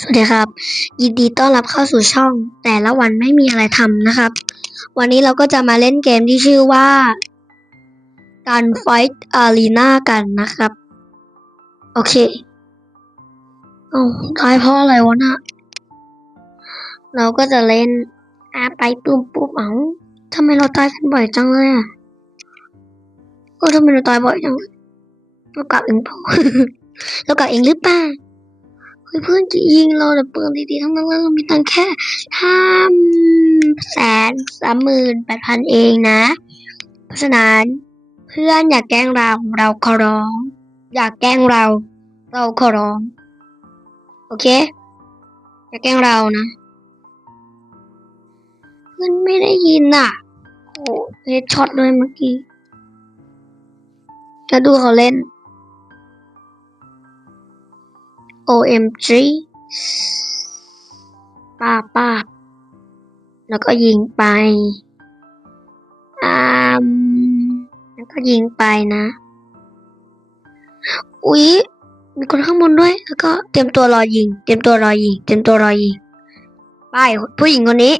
สวัสดีครับยินดีต้อนรับเข้าสู่ช่องแต่ละวันไม่มีอะไรทำนะครับวันนี้เราก็จะมาเล่นเกมที่ชื่อว่าการไฟท์อารีนากันนะครับโอเคตายเพราะอะไรวะน่ะเราก็จะเล่นไปปุ๊บทำไมเราตายกันบ่อยจังเลยอ่ะทำไมเราตายบ่อยจังเรากัดเองเปล่า เรากัดเองหรือเปล่าเพื่อนจะยิงเราแต่ปืนดีๆทั้งนั้นแล้วเรามีตังแค่538,000 เองนะเพราะฉะนั้นเพื่อนอย่าแกล้งเราขอร้องอย่าแกล้งเราขอร้องโอเคอย่าแกล้งเรานะเพื่อนไม่ได้ยินอ่ะโอ้เฮดช็อตเลยเมื่อกี้จะดูเขาเล่น OMG ป้าแล้วก็ยิงไปแล้วก็ยิงไปนะอุ๊ยมีคนข้างบนด้วยแล้วก็เตรียมตัวรอยิงไปผู้หญิงคนนี้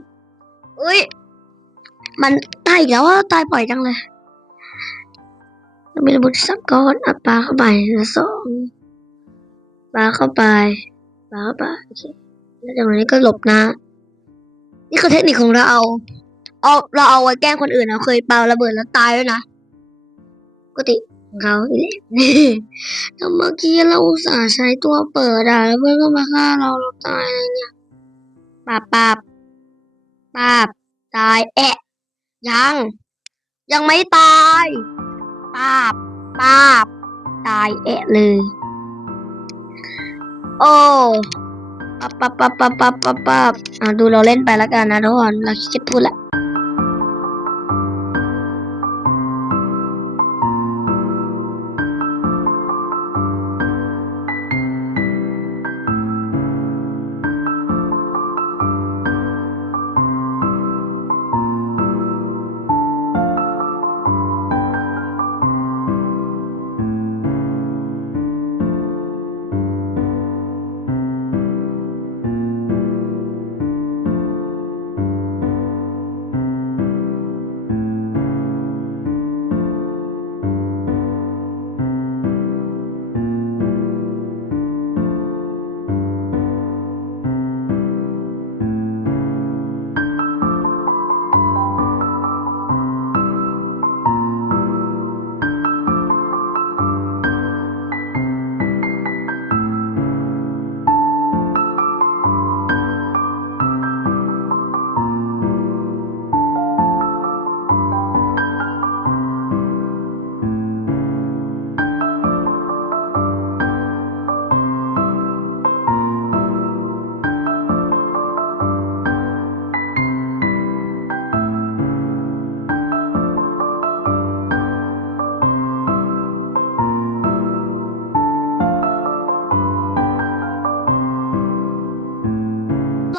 อุ๊ยมันตายอีกแล้วตายบ่อยจังเลยมีระเบิดสักก้อนปาเข้าไปแล้วปาเข้าไปโอเคแล้วจากนั้นก็หลบนะนี่คือเทคนิคของเราเอาไว้แกล้งคนอื่นเราเคยปาระเบิดแล้วตายด้วยนะปกติของเขาอีกแล้วแต่เมื่อกี้เราอุตส่าห์ใช้ตัวเปิดแล้วเพื่อนก็มาฆ่าเราตายอะไรเงี้ยปาบตายยังไม่ตายปาบตายเลยโอ้ปับดูเราเล่นไปแล้วกันนะทุกคนเราขี้เกียจพูดละ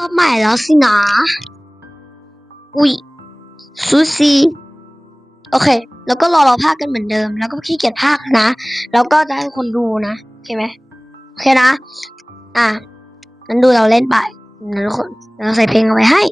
รอบใหม่แล้วสินะอุ๊ยซูซี่โอเคแล้วก็รอภาคกันเหมือนเดิมแล้วก็ขี้เกียจภาคนะแล้วก็จะให้คนดูนะโอเคไหมโอเคนะงั้นดูเราเล่นไปนะทุกคนเราใส่เพลงเอาไว้ให้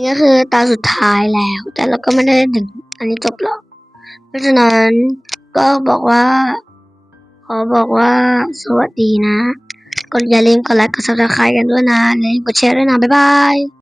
นี่ก็คือตาสุดท้ายแล้ว แต่เราก็ไม่ได้ถึงอันนี้จบหรอกเพราะฉะนั้นก็ขอบอกว่าสวัสดีนะก็อย่าลืมกดไลค์กด subscribe กันด้วยนะและกดแชร์ด้วยนะบ๊ายบาย